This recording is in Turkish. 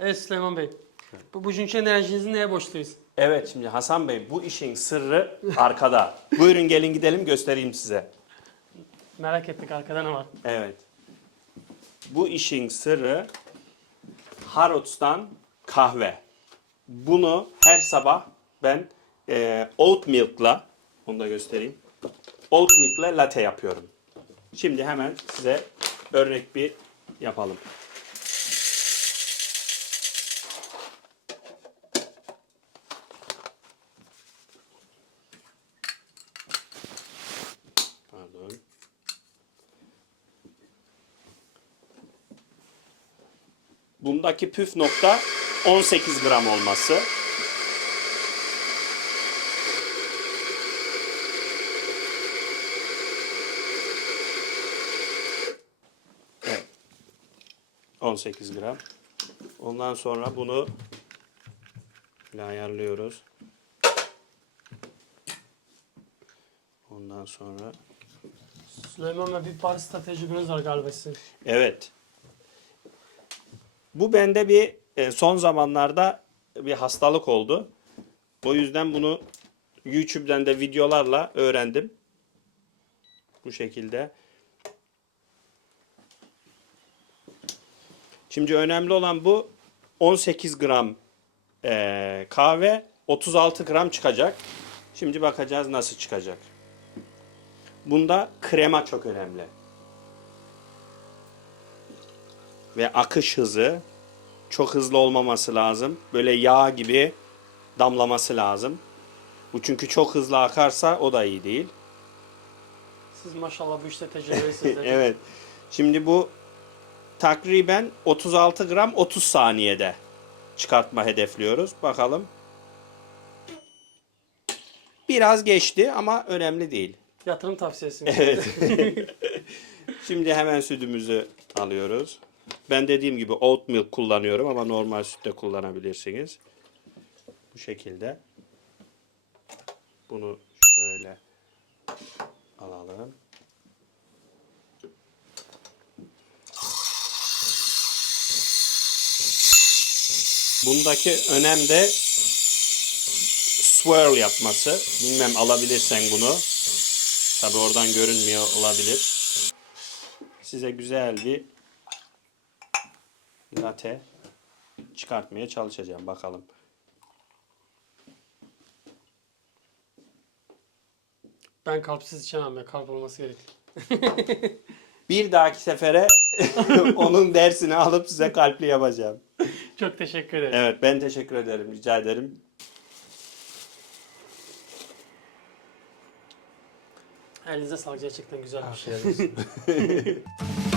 Evet Süleyman Bey. Bu bugünkü enerjinizi neye borçluyuz? Evet şimdi Hasan Bey bu işin sırrı arkada. Buyurun gelin gidelim göstereyim size. Merak ettik arkada ne var? Evet. Bu işin sırrı Harrods'tan kahve. Bunu her sabah ben e, oat milk'la onu da göstereyim. Oat milk'la latte yapıyorum. Şimdi hemen size örnek bir yapalım. Pardon. Bundaki püf nokta 18 gram olması. Evet. 18 gram. Ondan sonra bunu ayarlıyoruz. Ondan sonra Süleyman Bey bir Paris stratejiniz var galiba sizin. Evet. Bu bende bir e, son zamanlarda bir hastalık oldu. O yüzden bunu YouTube'dan da videolarla öğrendim. Bu şekilde. Şimdi önemli olan bu 18 gram e, kahve 36 gram çıkacak. Şimdi bakacağız nasıl çıkacak. Bunda krema çok önemli. ve akış hızı çok hızlı olmaması lazım. Böyle yağ gibi damlaması lazım. Bu çünkü çok hızlı akarsa o da iyi değil. Siz maşallah bu işte tecrübelisiniz. evet. Şimdi bu takriben 36 gram 30 saniyede çıkartma hedefliyoruz. Bakalım. Biraz geçti ama önemli değil. Yatırım tavsiyesi. Evet. Şimdi hemen sütümüzü alıyoruz. Ben dediğim gibi oat milk kullanıyorum ama normal süt de kullanabilirsiniz. Bu şekilde. Bunu şöyle Bundaki önem de swirl yapması. Bilmem alabilirsen bunu. Tabi oradan görünmüyor olabilir. Size güzel bir latte çıkartmaya çalışacağım. Bakalım. Ben kalpsiz içemem ya. Kalp olması gerek. Bir dahaki sefere onun dersini alıp size kalpli yapacağım. Çok teşekkür ederim. Evet ben teşekkür ederim. Rica ederim. Elinize sağlık gerçekten güzelmiş. Afiyet olsun.